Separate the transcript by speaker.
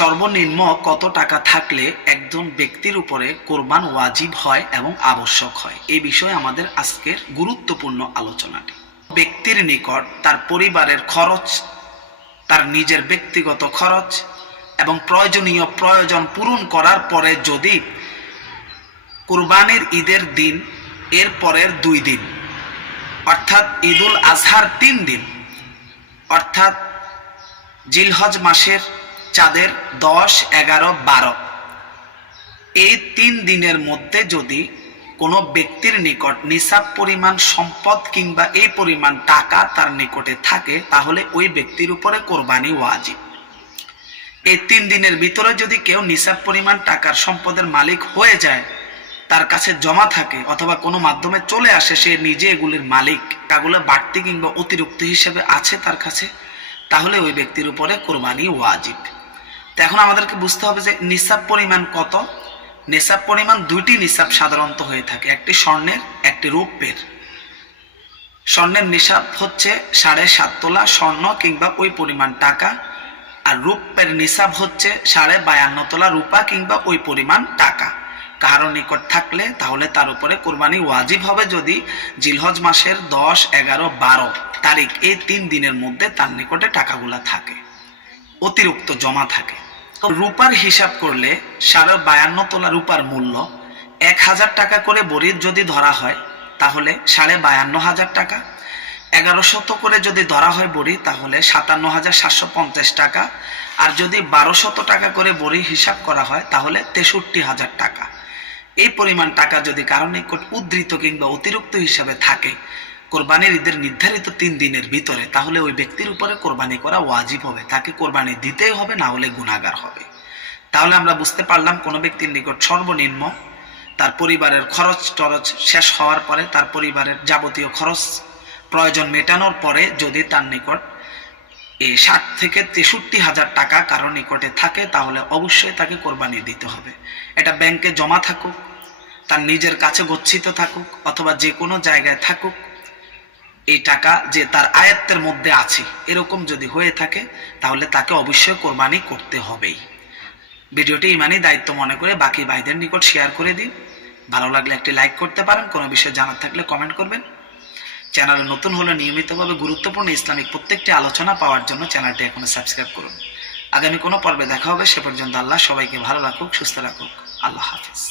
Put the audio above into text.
Speaker 1: সর্বনিম্ন কত টাকা থাকলে একজন ব্যক্তির উপরে কোরবান ওয়াজিব হয় এবং আবশ্যক হয়? এই বিষয়ে আমাদের আজকের গুরুত্বপূর্ণ আলোচনাটি। ব্যক্তির নিকট তার পরিবারের খরচ, তার নিজের ব্যক্তিগত খরচ এবং প্রয়োজনীয় প্রয়োজন পূরণ করার পরে যদি কুরবানির ঈদের দিন, এর পরের দুই দিন, অর্থাৎ ঈদুল আজহার তিন দিন, অর্থাৎ জিলহজ মাসের চাঁদের দশ, এগারো, বারো। এই তিন দিনের মধ্যে যদি কোনো ব্যক্তির নিকট নিসাব পরিমাণ সম্পদ কিংবা এই পরিমাণ টাকা তার নিকটে থাকে, তাহলে ওই ব্যক্তির উপরে কোরবানি ওয়াজিব। এই তিন দিনের ভিতরে যদি কেউ নিসাব পরিমাণ টাকার সম্পদের মালিক হয়ে যায়, তার কাছে জমা থাকে অথবা কোনো মাধ্যমে চলে আসে, সে নিজে এগুলির মালিক টাকাগুলো বাড়তি কিংবা অতিরিক্ত হিসেবে আছে তার কাছে, তাহলে ওই ব্যক্তির উপরে কোরবানি ওয়াজিব। তো এখন আমাদেরকে বুঝতে হবে যে নিসাব পরিমাণ কত? নিসাব পরিমাণ দুইটি নিসাব সাধারণত হয়ে থাকে, একটি স্বর্ণের, একটি রৌপ্যের। স্বর্ণের নিসাব হচ্ছে সাড়ে সাত তোলা স্বর্ণ কিংবা ওই পরিমাণ টাকা, আর রূপের নিসাব হচ্ছে সাড়ে বায়ান্ন তোলা রূপা কিংবা ওই পরিমাণ টাকা। কারও নিকট থাকলে তাহলে তার উপরে কোরবানি ওয়াজিব হবে যদি জিলহজ মাসের দশ, এগারো, বারো তারিখ এই তিন দিনের মধ্যে তার নিকটে টাকাগুলা থাকে, অতিরিক্ত জমা থাকে। রূপার হিসাব করলে সাড়ে বায়ান্ন তোলা রূপার মূল্য এক হাজার টাকা করে বড়ির যদি ধরা হয়, তাহলে সাড়ে বায়ান্ন হাজার টাকা। এগারো শত করে যদি ধরা হয় বড়ি, তাহলে সাতান্ন হাজার সাতশো পঞ্চাশ টাকা। আর যদি বারো শত টাকা করে বড়ি হিসাব করা হয়, তাহলে তেষট্টি হাজার টাকা। এই পরিমাণ টাকা যদি কারও নিকট উদ্ধৃত কিংবা অতিরিক্ত হিসাবে থাকে কোরবানির ঈদের নির্ধারিত তিন দিনের ভিতরে, তাহলে ওই ব্যক্তির উপরে কোরবানি করা ওয়াজিব হবে। তাকে কোরবানি দিতেই হবে, না হলে গুণাগার হবে। তাহলে আমরা বুঝতে পারলাম কোনো ব্যক্তির নিকট সর্বনিম্ন তার পরিবারের খরচ টরচ শেষ হওয়ার পরে তার পরিবারের যাবতীয় খরচ প্রয়োজন মেটানোর পরে যদি তার নিকট এই ষাট থেকে তেষট্টি হাজার টাকা কারও নিকটে থাকে, তাহলে অবশ্যই তাকে কোরবানি দিতে হবে। এটা ব্যাংকে জমা থাকুক, তার নিজের কাছে গচ্ছিত থাকুক, অথবা যে কোনো জায়গায় থাকুক এই টাকা যে তার আয়ত্তের মধ্যে আছে, এরকম যদি হয়ে থাকে, তাহলে তাকে অবশ্যই কোরবানি করতে হবেই। ভিডিওটি ইমানই দায়িত্ব মনে করে বাকি ভাইদের নিকট শেয়ার করে দিন। ভালো লাগলে একটি লাইক করতে পারেন, কোনো বিষয়ে জানার থাকলে কমেন্ট করবেন। চ্যানেলে নতুন হলে নিয়মিতভাবে গুরুত্বপূর্ণ ইসলামিক প্রত্যেকটি আলোচনা পাওয়ার জন্য চ্যানেলটি এখনও সাবস্ক্রাইব করুন। আগামী কোনো পর্বে দেখা হবে, সে পর্যন্ত আল্লাহ সবাইকে ভালো রাখুক, সুস্থ রাখুক। আল্লাহ হাফিজ।